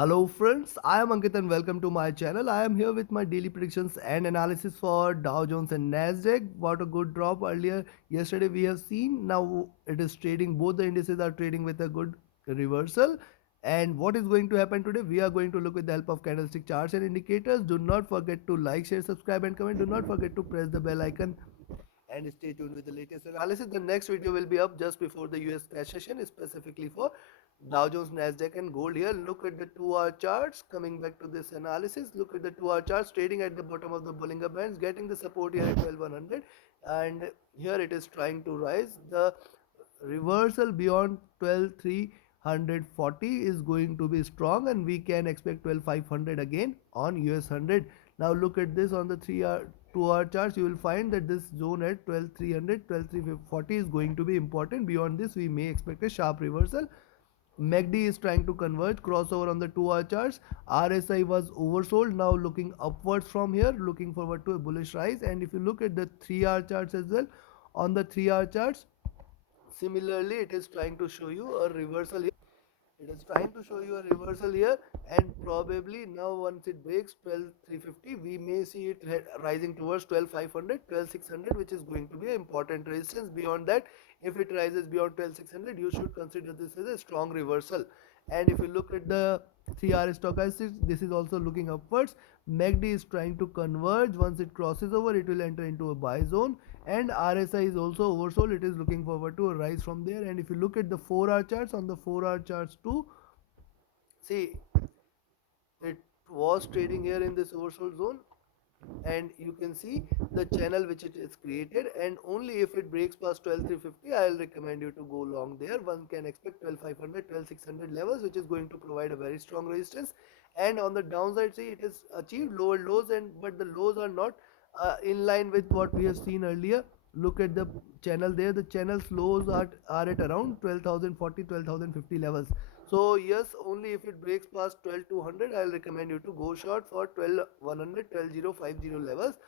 Hello friends, I am Ankit and welcome to my channel. I am here with my daily predictions and analysis for Dow Jones and Nasdaq. What a good drop earlier yesterday we have seen. Now it is trading, both the indices are trading with a good reversal. And what is going to happen today? We are going to look with the help of candlestick charts and indicators. Do not forget to like, share, subscribe and comment. Do not forget to press the bell icon and stay tuned with the latest analysis. The next video will be up just before the US cash session, specifically for Dow Jones, Nasdaq and gold. Here look at the 2-hour charts. Coming back to this analysis, look at the 2-hour charts trading at the bottom of the Bollinger Bands, getting the support here at 12,100, and here it is trying to rise. The reversal beyond 12,340 is going to be strong, and we can expect 12,500 again on US100. Now look at this on the 3-hour 2-hour charts. You will find that this zone at 12,300 12,340 is going to be important. Beyond this we may expect a sharp reversal. MACD is trying to converge, crossover on the 2-hour charts. RSI was oversold, now looking upwards from here, looking forward to a bullish rise. And if you look at the 3-hour charts as well, on the 3-hour charts, similarly it is trying to show you a reversal here. It is trying to show you a reversal here, and probably now once it breaks 12,350 we may see it rising towards 12,500 12,600, which is going to be an important resistance. Beyond that, if it rises beyond 12,600 you should consider this as a strong reversal. And if you look at the 3-hour stochastics, this is also looking upwards. MACD is trying to converge. Once it crosses over it will enter into a buy zone, and RSI is also oversold. It is looking forward to a rise from there. And if you look at the 4-hour charts, on the 4-hour charts too, see, it was trading here in this oversold zone, and you can see the channel which it is created, and only if it breaks past 12,350 I'll recommend you to go long there. One can expect 12,500 12,600 levels, which is going to provide a very strong resistance. And on the downside, see, it is achieved lower lows, and but the lows are not in line with what we have seen earlier. Look at the channel there. The channel's lows are at around 12,040 12,050 levels. So yes, only if it breaks past 12,200 I'll recommend you to go short for 12,100 12,050 levels.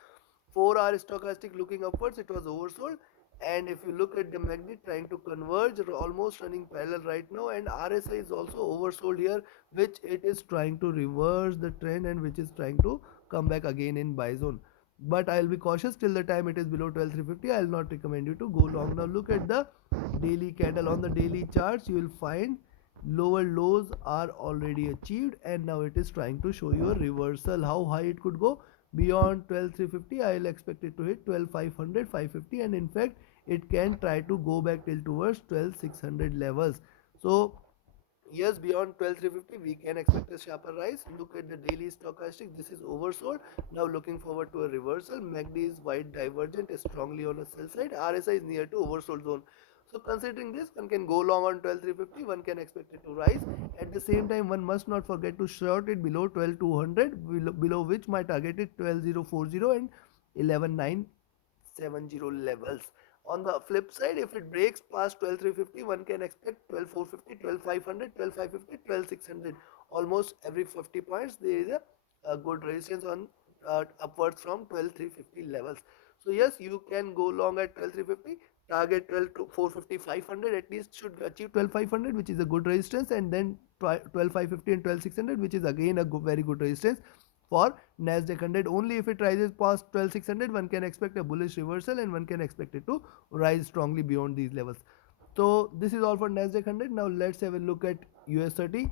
4-hour stochastic looking upwards, it was oversold. And if you look at the MACD trying to converge, almost running parallel right now, and RSI is also oversold here, which it is trying to reverse the trend and which is trying to come back again in buy zone. But I'll be cautious till the time it is below 12,350. I'll not recommend you to go long. Now look at the daily candle. On the daily charts you will find lower lows are already achieved, and now it is trying to show you a reversal. How high it could go beyond 12,350? I'll expect it to hit 12,500 550, and in fact it can try to go back till towards 12,600 levels. So yes, beyond 12,350 we can expect a sharper rise. Look at the daily stochastic, this is oversold, now looking forward to a reversal. MACD is wide divergent, is strongly on the sell side. RSI is near to oversold zone. So considering this, one can go long on 12,350, one can expect it to rise. At the same time, one must not forget to short it below 12,200, below which my target is 12,040 and 11,970 levels. On the flip side, if it breaks past 12,350, one can expect 12,450, 12,500, 12,550, 12,600. Almost every 50 points, there is a good resistance on upwards from 12,350 levels. So yes, you can go long at 12,350. Target 12 to 450, 500 at least should achieve 12,500, which is a good resistance, and then 12,550 and 12,600, which is again a very good resistance for Nasdaq 100. Only if it rises past 12,600 one can expect a bullish reversal, and one can expect it to rise strongly beyond these levels. So this is all for Nasdaq 100. Now let's have a look at US30.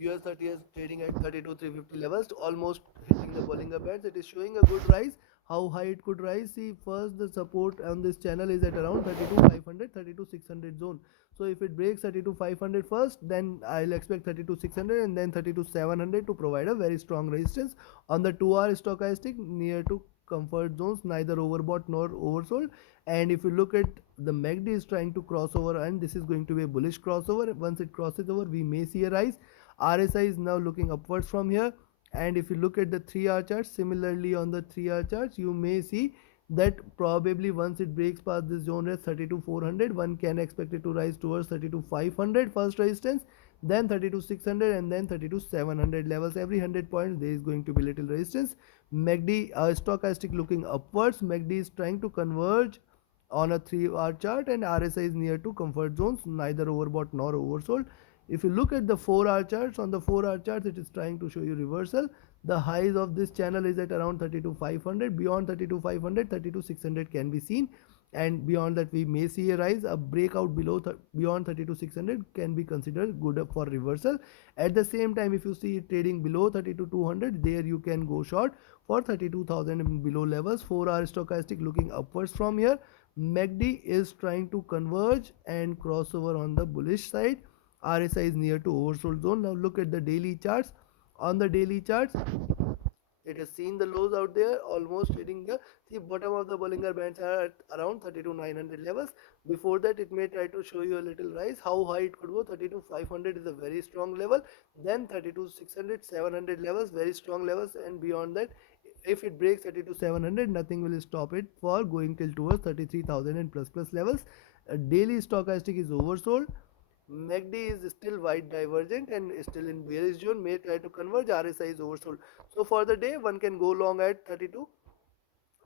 US30 is trading at 32,350 levels, almost hitting the Bollinger Bands. It is showing a good rise. How high it could rise? See, first the support on this channel is at around 32,500, 32,600 zone. So if it breaks 32,500 first, then I'll expect 32,600 and then 32,700 to provide a very strong resistance. On the 2-hour stochastic, near to comfort zones, neither overbought nor oversold. And if you look at the MACD is trying to cross over, and this is going to be a bullish crossover. Once it crosses over, we may see a rise. RSI is now looking upwards from here. And if you look at the 3-hour charts, similarly on the 3-hour charts, you may see that probably once it breaks past this zone at 32,400, one can expect it to rise towards 32,500 first resistance, then 32,600 and then 32,700 levels. Every 100 points there is going to be little resistance. MACD stochastic looking upwards. MACD is trying to converge on a 3-hour chart, and RSI is near to comfort zones, neither overbought nor oversold. If you look at the 4-hour charts, on the 4-hour charts it is trying to show you reversal. The highs of this channel is at around 32,500. Beyond 32,500, 32,600 can be seen, and beyond that we may see a rise. A breakout beyond 32,600 can be considered good for reversal. At the same time, if you see it trading below 32,200, there you can go short for 32,000 and below levels. 4-hour stochastic looking upwards from here. MACD is trying to converge and cross over on the bullish side. RSI is near to oversold zone. Now look at the daily charts. On the daily charts, it has seen the lows out there, almost hitting the bottom of the Bollinger Bands are at around 32,900 levels. Before that, it may try to show you a little rise. How high it could go? 32,500 is a very strong level. Then 32,600, 700 levels, very strong levels, and beyond that, if it breaks 32,700, nothing will stop it for going till towards 33,000 and plus levels. Daily stochastic is oversold. MACD is still wide divergent and still in bearish zone, may try to converge. RSI is oversold. So for the day, one can go long at 32.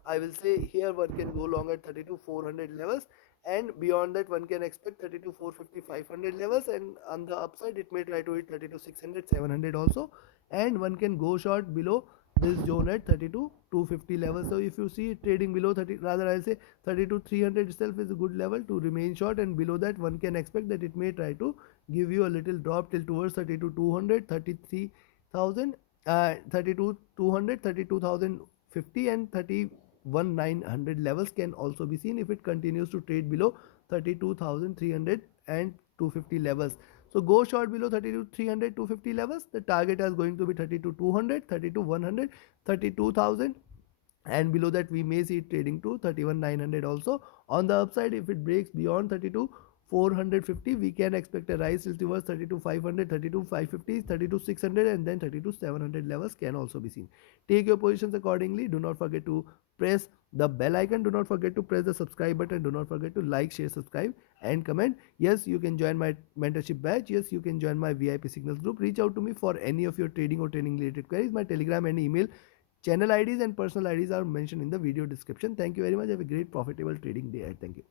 I will say here one can go long at 32,400 levels, and beyond that one can expect 32,450, 500 levels, and on the upside it may try to hit 32,600, 700 also, and one can go short below this zone at 32,250 levels. So if you see it trading below 30, rather I'll say 32,300 itself is a good level to remain short, and below that one can expect that it may try to give you a little drop till towards 32,200, 33,000, 32,200, 32,050 and 31,900 levels can also be seen if it continues to trade below 32,300 and 250 levels. So go short below 32,300, 250 levels. The target is going to be 32,200, 32,100, 32,000, and below that we may see it trading to 31,900 also. On the upside, if it breaks beyond 32,450, we can expect a rise till towards 32,500, 32,550, 32,600, and then 32,700 levels can also be seen. Take your positions accordingly. Do not forget to press the bell icon. Do not forget to press the subscribe button. Do not forget to like, share, subscribe, and comment. Yes, you can join my mentorship batch. Yes, you can join my VIP signals group. Reach out to me for any of your trading or training related queries. My Telegram and email channel IDs and personal IDs are mentioned in the video description. Thank you very much. Have a great profitable trading day. Thank you.